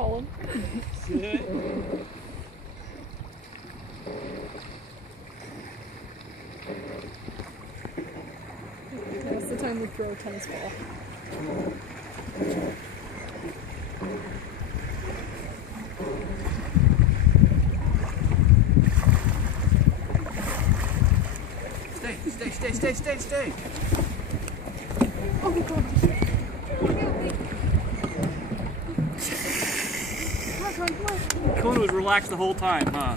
call him. That's the time we throw a tennis ball. Stay. Oh my gosh. Kona was relaxed the whole time, huh?